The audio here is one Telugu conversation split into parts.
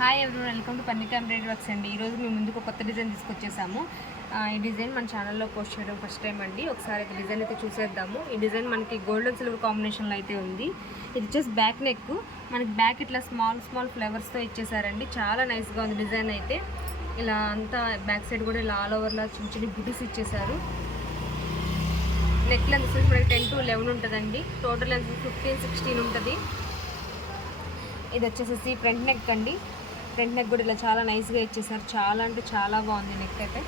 Hi everyone, welcome to Parnika embroidery works అండి. ఈరోజు మేము ముందుకు కొత్త డిజైన్ తీసుకొచ్చేసాము. ఈ డిజైన్ మన ఛానల్లో పోస్ట్ చేయడం ఫస్ట్ టైం అండి. ఒకసారి అయితే డిజైన్ అయితే చూసేద్దాము. ఈ డిజైన్ మనకి గోల్డ్ అండ్ సిల్వర్ కాంబినేషన్లో అయితే ఉంది. ఇది వచ్చేసి బ్యాక్ నెక్, మనకి బ్యాక్ ఇట్లా స్మాల్ ఫ్లవర్స్తో ఇచ్చేసారండి. చాలా నైస్గా ఉంది డిజైన్ అయితే. ఇలా అంతా బ్యాక్ సైడ్ కూడా ఇలా ఆల్ ఓవర్లా చిన్న చిన్న బుటీస్ ఇచ్చేసారు. నెక్ లెంత్ వచ్చేసి మనకి 10 to 11 ఉంటుందండి. టోటల్ లెంత్ 15-16 ఉంటుంది. ఇది వచ్చేసి ఫ్రంట్ నెక్ అండి. ఫ్రంట్ నెక్ కూడా ఇలా చాలా నైస్గా ఇచ్చేసారు. చాలా అంటే చాలా బాగుంది నెక్ అయితే.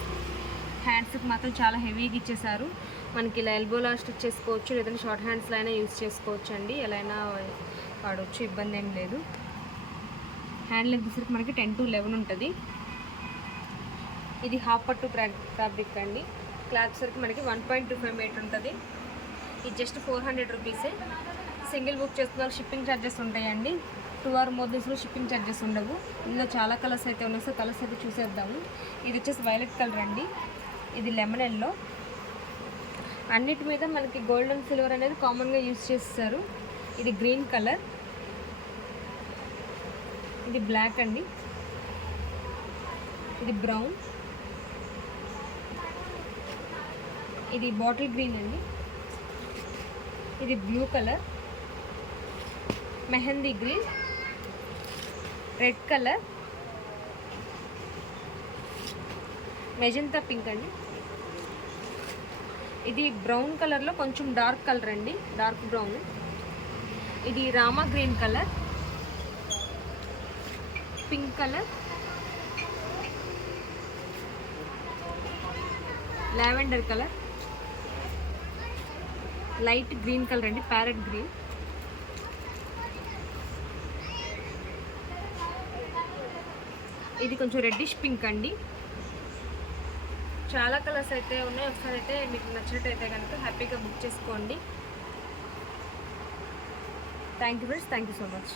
హ్యాండ్స్కి మాత్రం చాలా హెవీగా ఇచ్చేసారు. మనకి ఇలా ఎల్బోలా స్టిచ్ చేసుకోవచ్చు, లేదంటే షార్ట్ హ్యాండ్స్లో అయినా యూజ్ చేసుకోవచ్చు అండి. ఎలా అయినా వాడవచ్చు, ఇబ్బంది ఏం లేదు. హ్యాండ్ లెంత్ వచ్చేసరికి మనకి 10 to 11 ఉంటుంది. ఇది హాఫ్ పట్టు ఫ్యాబ్రిక్ అండి. క్లాత్ సరికి మనకి 1.25 మీటర్ ఉంటుంది. ఇది జస్ట్ 400 రూపీసే. సింగిల్ బుక్ చేస్తున్నారు, షిప్పింగ్ ఛార్జెస్ ఉంటాయండి. 2 or more డేస్లో షిప్పింగ్ ఛార్జెస్ ఉండవు. ఇందులో చాలా కలర్స్ అయితే ఉన్నాయి. సో కలర్స్ అయితే చూసేద్దాము. ఇది వచ్చేసి వైలెట్ కలర్ అండి. ఇది లెమన్ ఎల్లో. అన్నిటి మీద మనకి గోల్డ్ అండ్ సిల్వర్ అనేది కామన్గా యూజ్ చేస్తారు. ఇది గ్రీన్ కలర్. ఇది బ్లాక్ అండి. ఇది బ్రౌన్. ఇది బాటిల్ గ్రీన్ అండి. ఇది blue colour. Mehndi green. Red colour. Magenta pink అండి. ఇది బ్రౌన్ కలర్లో కొంచెం డార్క్ కలర్ అండి, డార్క్ బ్రౌన్. ఇది Rama green colour. Pink colour. Lavender colour. Light green colour అండి, ప్యారెట్ గ్రీన్. ఇది కొంచెం రెడ్డిష్ పింక్ అండి. చాలా కలర్స్ అయితే ఉన్నాయి. ఒకసారి అయితే మీకు నచ్చినట్టయితే కనుక హ్యాపీగా బుక్ చేసుకోండి. Thank you friends, thank you so much.